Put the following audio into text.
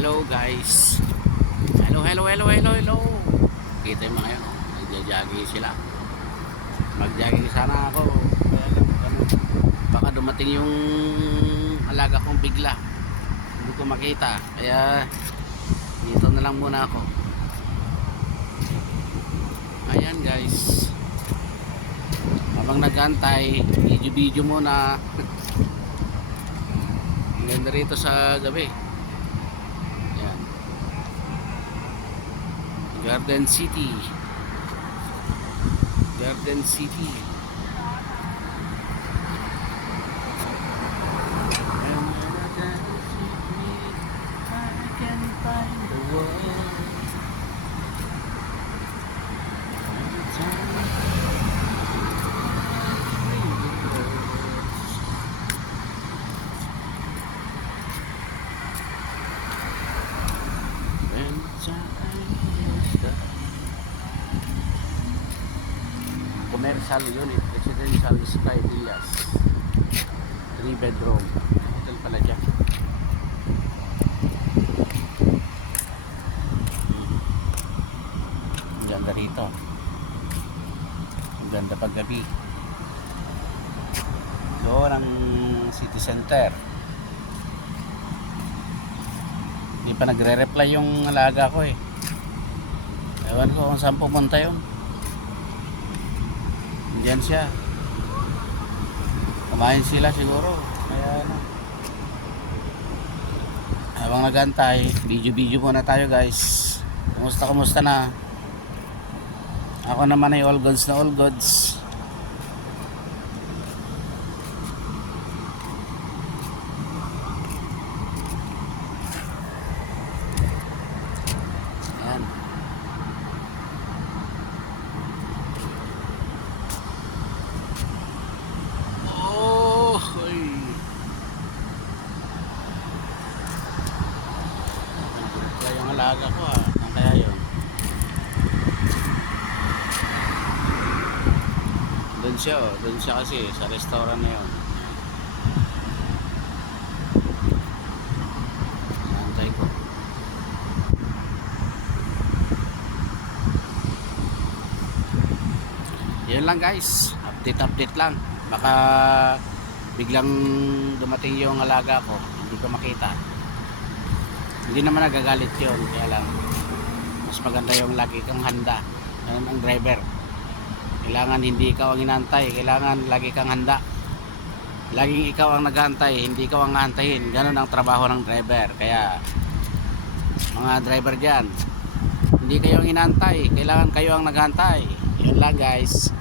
Hello guys. Hello, hello, hello, hello, hello. Kita yung mga yun. oh. Nagja-jogging sila. Mag-jogging sana ako. Ano, baka dumating yung alaga kong bigla. Hindi ko makita. Kaya dito na lang muna ako. Ayan guys. Habang nagantay, video-video muna. Ang ganda rito sa gabi. Ayan. Garden City. Garden City. Commercial unit, residential Sky Villas. 3 bedroom. Hotel pala dyan. Ang ganda rito. Ang ganda paggabi. Doon ang city center. Hindi pa nagre-reply yung alaga ko eh. Ewan ko kung saan pupunta yun. Diyan siya. Kumain sila siguro. Kaya ano. Habang nagantay, video-video muna tayo guys. Kumusta kumusta na? Ako naman ay all goods na all goods. Ayan. Oh, ay. Kaya yung alaga ko ah. Ang kaya yun? Doon siya oh. Doon siya kasi sa restaurant na yun. Nantay ko. Yun lang guys. Update update lang. Baka biglang dumating yung alaga ko. Hindi ko makita. Hindi naman nagagalit yun. Kaya lang mas maganda yung lagi kang handa. Ganun ang driver. Kailangan hindi ikaw ang inantay. Kailangan lagi kang handa. Laging ikaw ang naghantay, hindi ikaw ang hantayin. Ganun ang trabaho ng driver. Kaya mga driver dyan, hindi kayo ang inantay. Kailangan kayo ang naghantay. Yun lang guys.